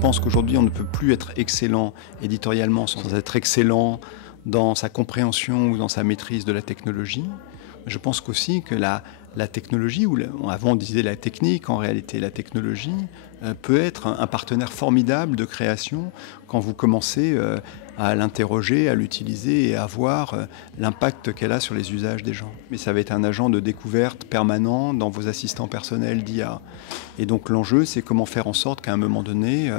pense qu'aujourd'hui, on ne peut plus être excellent éditorialement sans être excellent dans sa compréhension ou dans sa maîtrise de la technologie. Je pense qu'aussi que la technologie, avant on disait la technique, en réalité la technologie, peut être un partenaire formidable de création quand vous commencez à l'interroger, à l'utiliser et à voir l'impact qu'elle a sur les usages des gens. Mais ça va être un agent de découverte permanent dans vos assistants personnels d'IA. Et donc l'enjeu, c'est comment faire en sorte qu'à un moment donné,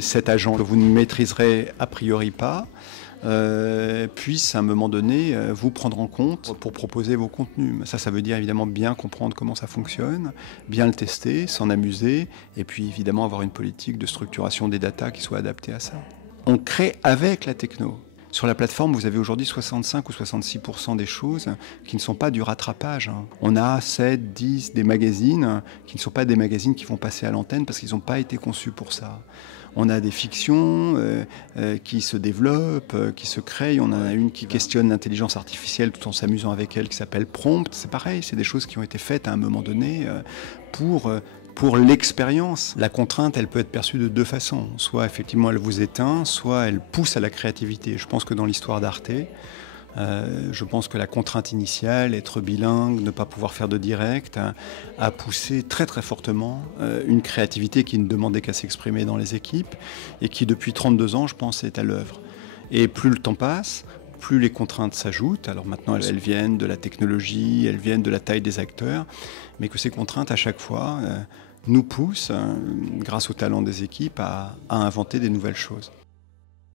cet agent que vous ne maîtriserez a priori pas, puisse à un moment donné vous prendre en compte pour proposer vos contenus. Ça veut dire évidemment bien comprendre comment ça fonctionne, bien le tester, s'en amuser, et puis évidemment avoir une politique de structuration des datas qui soit adaptée à ça. On crée avec la techno. Sur la plateforme, vous avez aujourd'hui 65 ou 66% des choses qui ne sont pas du rattrapage. On a 7, 10 des magazines qui ne sont pas des magazines qui vont passer à l'antenne parce qu'ils n'ont pas été conçus pour ça. On a des fictions qui se développent, qui se créent. On en a une qui questionne l'intelligence artificielle tout en s'amusant avec elle, qui s'appelle Prompt. C'est pareil, c'est des choses qui ont été faites à un moment donné pour l'expérience. La contrainte, elle peut être perçue de deux façons. Soit effectivement elle vous éteint, soit elle pousse à la créativité. Je pense que dans l'histoire d'Arte, je pense que la contrainte initiale, être bilingue, ne pas pouvoir faire de direct, a poussé très très fortement une créativité qui ne demandait qu'à s'exprimer dans les équipes et qui depuis 32 ans, je pense, est à l'œuvre. Et plus le temps passe, plus les contraintes s'ajoutent. Alors maintenant, elles viennent de la technologie, elles viennent de la taille des acteurs, mais que ces contraintes, à chaque fois, nous poussent, grâce au talent des équipes, à inventer des nouvelles choses.